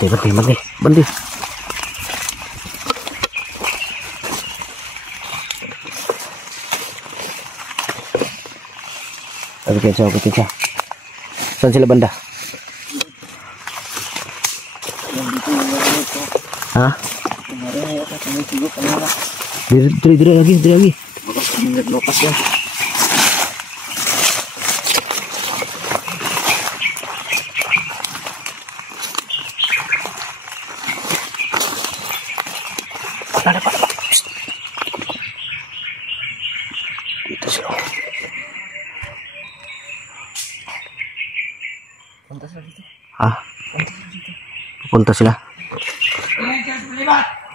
Bandi. Agutin siya. Saan sila banda? Ha? Dire lagi. Lokas yan. Dito sila. Punta sila dito. Ha? Pupunta sila.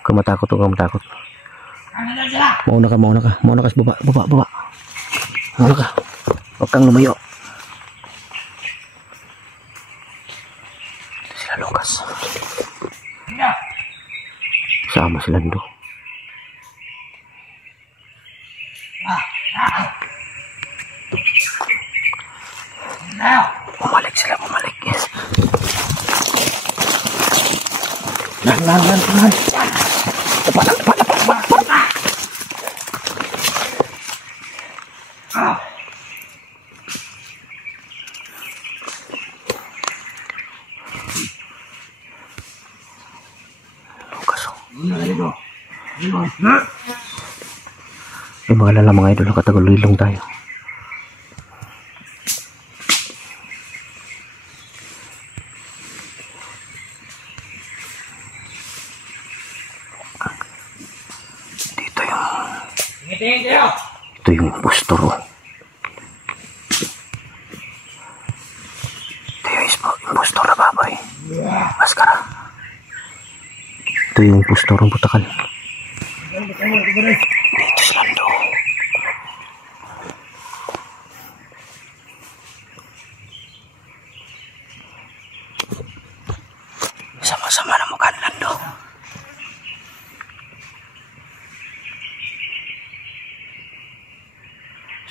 Huwag matakot. Mauna ka sa baba. Mauna ka. Huwag kang lumayo. Dito sila, Lucas. Sama sila Lando. Bumalik sila. Yes. Nahan. Dapat. May mga lala mga idol, nakatagulilong tayo. Ito yung impostor. Ito yung impostor na baboy. Maskara. Ito yung impostor ng butakal. Dito si Lando. Sama-sama na mukha ni Lando.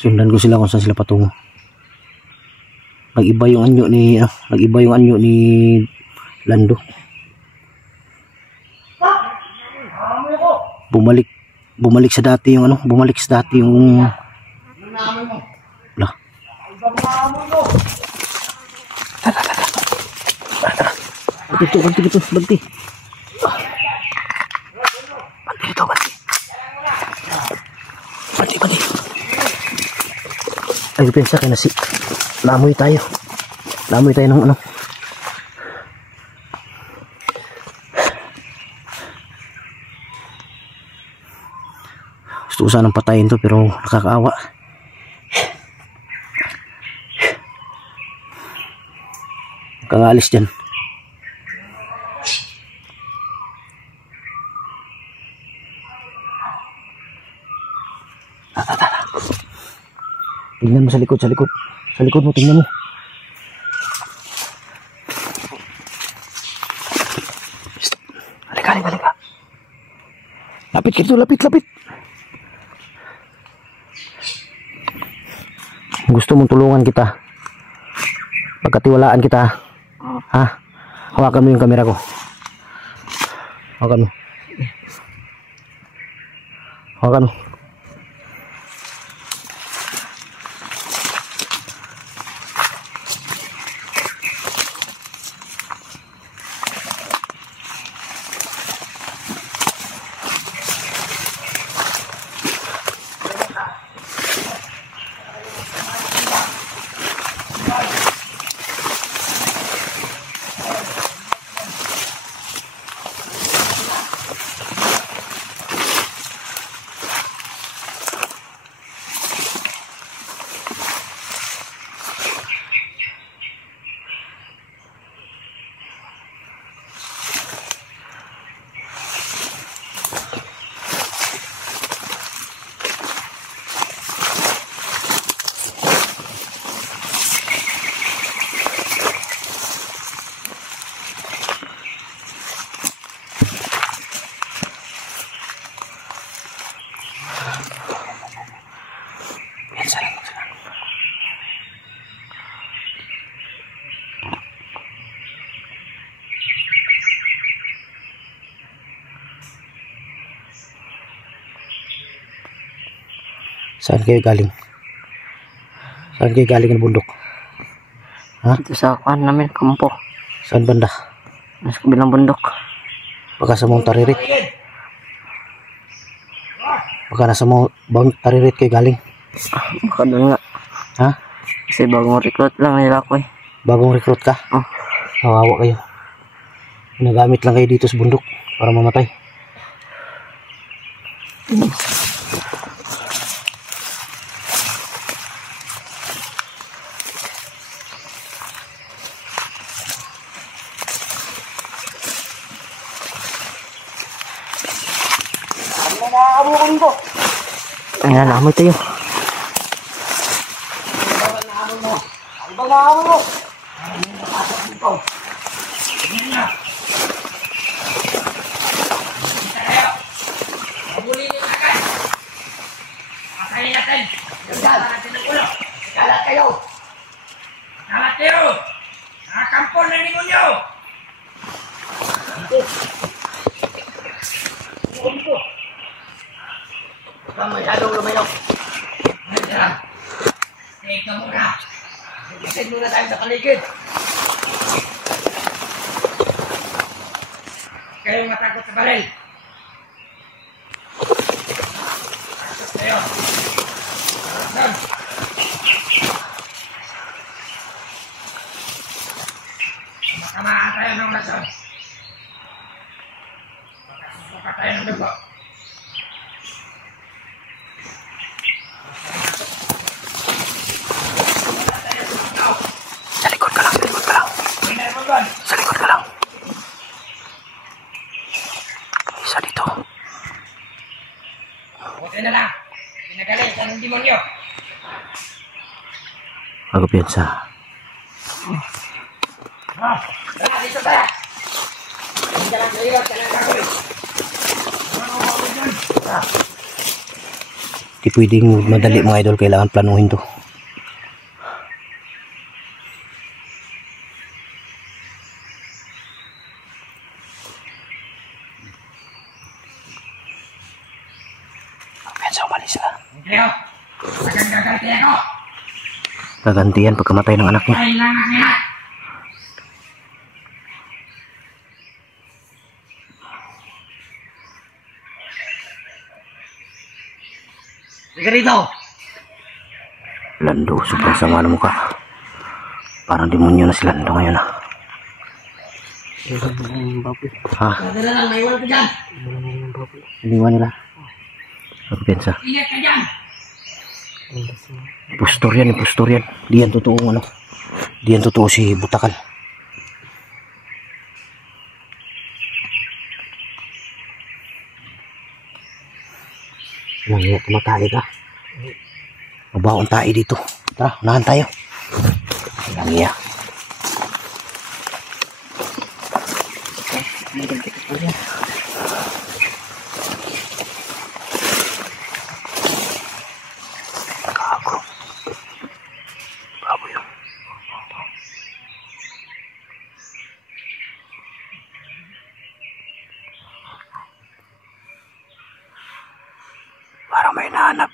Sundan ko sila kung saan sila patungo. Nag-iba yung anyo ni Lando. Bumalik sa dati yung lah. Banti. Banti dito. Ay, pensa kaya lamoy tayo ng ano. Gusto ko sanang patayin to pero nakakaawa. Kangalis dyan. Tingnan mo sa likod. Sa likod mo, tingnan mo. Halika. Lapit. Gusto mong tulungan kita. Pagkatiwalaan kita. Ha? Hawakan mo yung kamera ko. Hawakan mo. Saan kayo galing? Saan kayo galing ng bundok? Ha? Dito sa kuhan namin, kampo. Saan banda? Nasa kabilang bundok. Baka sa Mount Taririt. Baka nasa Mount Taririt kayo galing. Baka doon nga. Ha? Kasi bagong recruit lang nila ako eh. Bagong recruit ka? Oh. Kawawa kayo. Ginagamit lang kayo dito sa bundok para mamatay. Ayan, amoy tayo. Nakampon na ninyo! Huwag kang masyadong lumayo. Teka muna. Hugasin muna tayo sa paligid. Kayong matakot sa baril. Takot kayo. Doon. Makamaan tayo ng lason. Makasusuka tayo ng dugo. Sa likod ka lang, sa likod ka lang. Sa likod ka lang. Isa dito. Buti na lang. Pinagaling sa ng demonyo. Bago piyansa. Tara, dito tayo. Hindi ka lang sa iyo, ka lang gagawin. Di pwedeng madali mga idol. Kailangan planuhin to. Piyansa, umalis sila. Kayo, magang gagalti ako. Gagantihan pagkamatay ng anak niya. Kailangan niya. Sige rito. Lando, sobrang sama ng mukha. Parang demonyo na si Lando ngayon ah. Ha? Madala lang, naiwan ko dyan. Iniwan nila. Bago piyansa. Ingat ka dyan. Impostor yan, impostor yan. Di yan totoong ano. Di yan totoo si Butakan. Nangyay, tumatali ka. Mabaon tayo dito. Tara, unahan tayo. Nangyay. Gago. Gago yun. Parang may nahanap.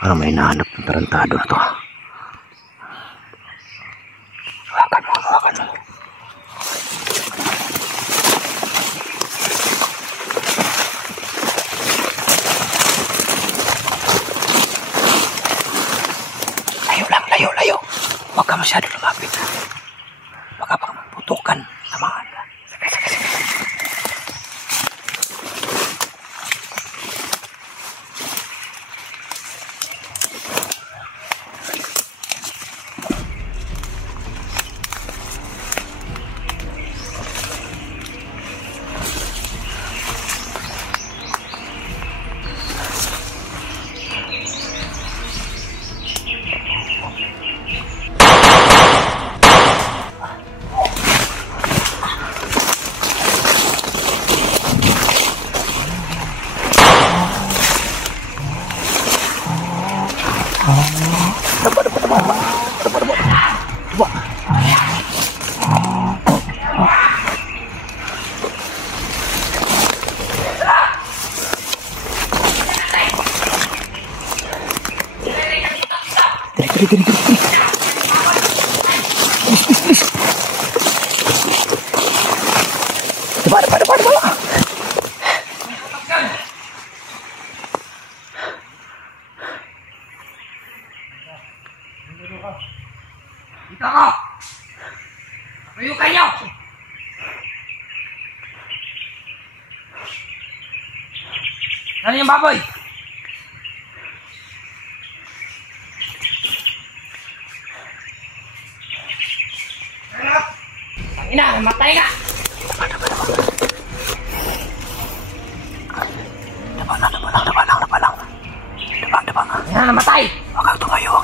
Parang may nahanap ng tarantado na to. Hawakan mo, hawakan mo. Layo lang, layo, layo. Huwag ka masyado lumapit. Baka pang putukan. Tamaan ka. Sige, sige, sige. dali. Please. Depan. Dito ako! Tuyo kayo! Ano yung baboy? Tangina, matay ka! Depan. Yan, namatay! Huwag kang tumayo.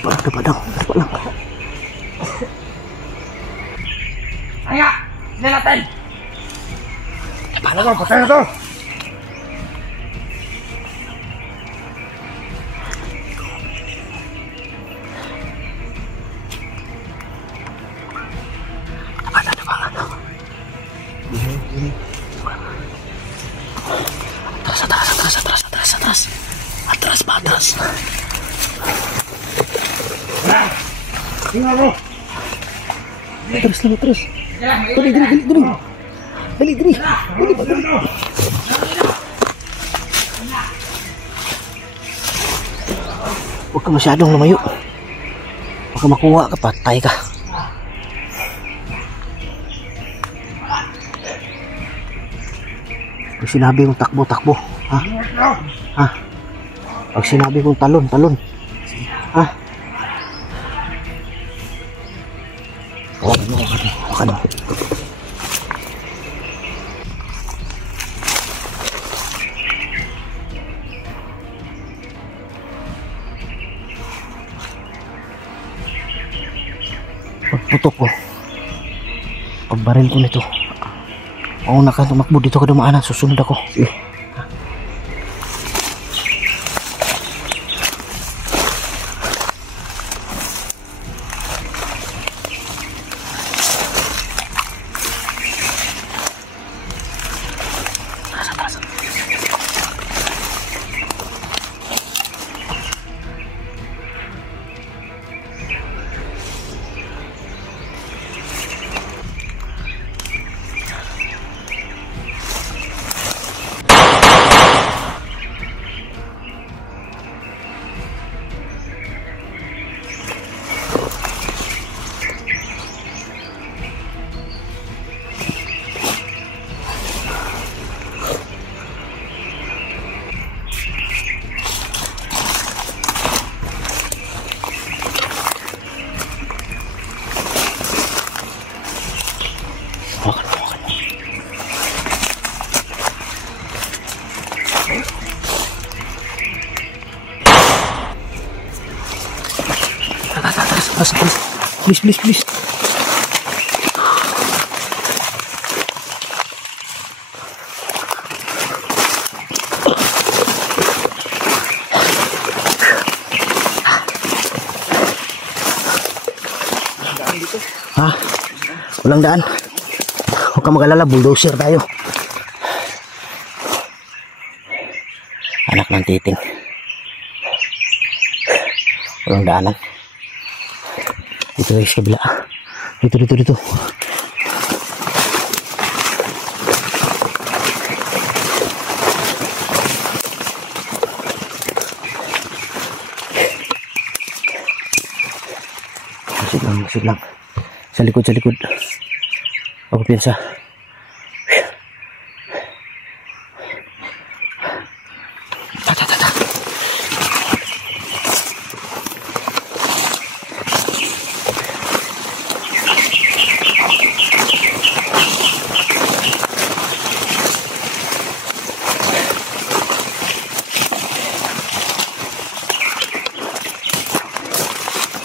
Depan lang. Tangina, sila natin! Depan lang, patay na to. Atras. Atras. Dali. Huwag ka masyadong lumayo. Baka makuha ka, patay ka. Pag sinabi kong takbo, ha? Pag sinabi kong talon, ha? Huwag ano. Pagputok ko, pagbaril ko nito, mauna ka tumakbo dito ka dumaanan, susunod ako. Please. Ha? Walang daan. Huwag ka mag-alala, bulldozer tayo. Anak ng titing. Walang daanan. Dito guys, kabila. Dito. Masid lang. Sa likod. Ako piensa.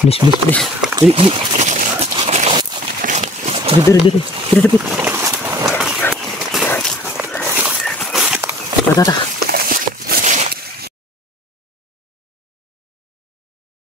Please. Diri. Tata.